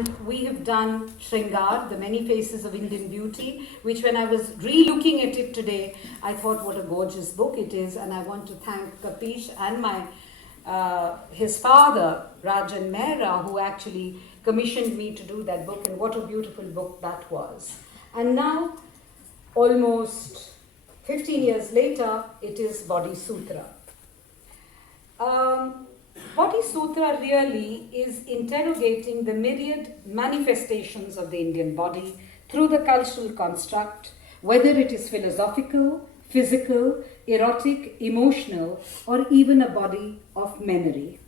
and we have done Shringar, the many faces of Indian beauty, which when I was re-looking at it today, I thought what a gorgeous book it is, and I want to thank Kapish and his father, Rajan Mehra, who actually commissioned me to do that book, and what a beautiful book that was. And now, almost 15 years later, it is Body Sutra. Body Sutra really is interrogating the myriad manifestations of the Indian body through the cultural construct, whether it is philosophical, physical, erotic, emotional, or even a body of memory.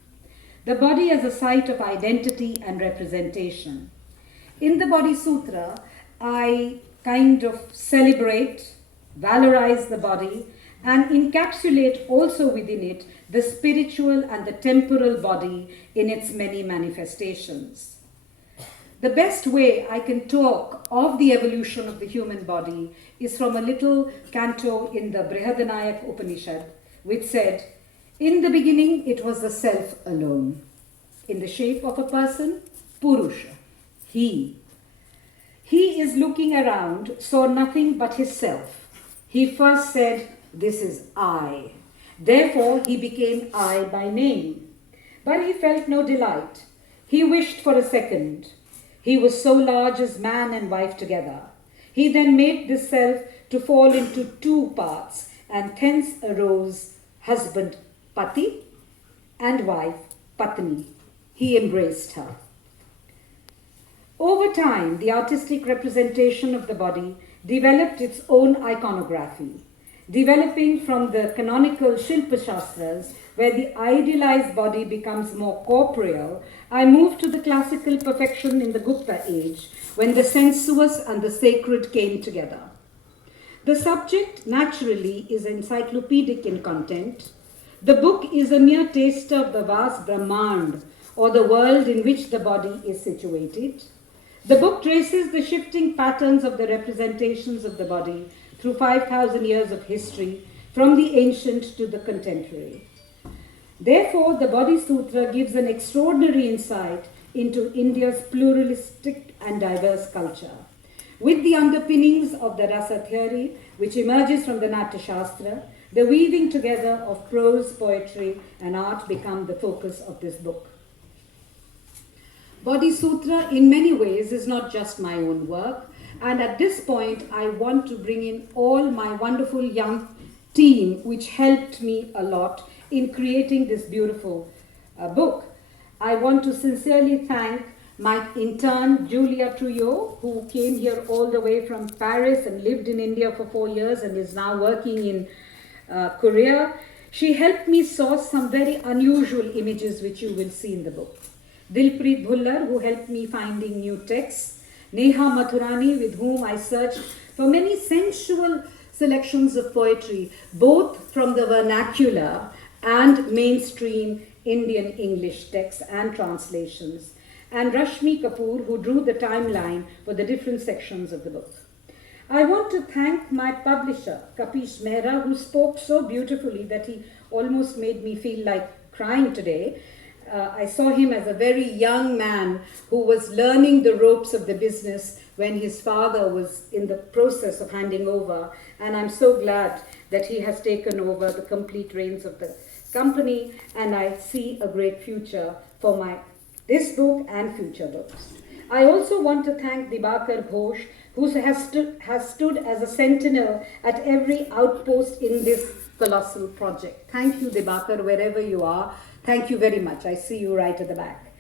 The body as a site of identity and representation. In the Body Sutra, I kind of celebrate, valorize the body, and encapsulate also within it the spiritual and the temporal body in its many manifestations. The best way I can talk of the evolution of the human body is from a little canto in the Brihadanayak Upanishad, which said, "In the beginning it was the self alone. In the shape of a person, Purusha, he. He is looking around, saw nothing but his self. He first said, 'This is I.' Therefore, he became I by name. But he felt no delight. He wished for a second. He was so large as man and wife together. He then made this self to fall into two parts, and thence arose husband Pati and wife Patni. He embraced her. Over time, the artistic representation of the body developed its own iconography. Developing from the canonical Shilpa Shastras, where the idealized body becomes more corporeal, I moved to the classical perfection in the Gupta age, when the sensuous and the sacred came together. The subject, naturally, is encyclopedic in content. The book is a mere taster of the vast Brahmand, or the world in which the body is situated. The book traces the shifting patterns of the representations of the body through 5,000 years of history, from the ancient to the contemporary. Therefore, the Body Sutra gives an extraordinary insight into India's pluralistic and diverse culture. With the underpinnings of the Rasa theory, which emerges from the Natya Shastra, the weaving together of prose, poetry, and art become the focus of this book. Body Sutra, in many ways, is not just my own work. And at this point, I want to bring in all my wonderful young team, which helped me a lot in creating this beautiful book. I want to sincerely thank my intern, Julia Trujillo, who came here all the way from Paris and lived in India for 4 years and is now working in Korea. She helped me source some very unusual images, which you will see in the book. Dilpreet Bhullar, who helped me finding new texts. Neha Mathurani, with whom I searched for many sensual selections of poetry, both from the vernacular and mainstream Indian English texts and translations. And Rashmi Kapoor, who drew the timeline for the different sections of the book. I want to thank my publisher, Kapish Mehra, who spoke so beautifully that he almost made me feel like crying today. I saw him as a very young man who was learning the ropes of the business when his father was in the process of handing over. And I'm so glad that he has taken over the complete reins of the company. And I see a great future for this book and future books. I also want to thank Dibakar Ghosh, who has stood as a sentinel at every outpost in this colossal project. Thank you, Dibakar, wherever you are. Thank you very much. I see you right at the back.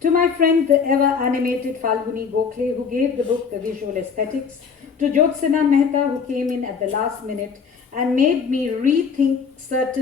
To my friend, the ever-animated Falguni Gokhale, who gave the book the visual aesthetics. To Jyotsna Mehta, who came in at the last minute and made me rethink certain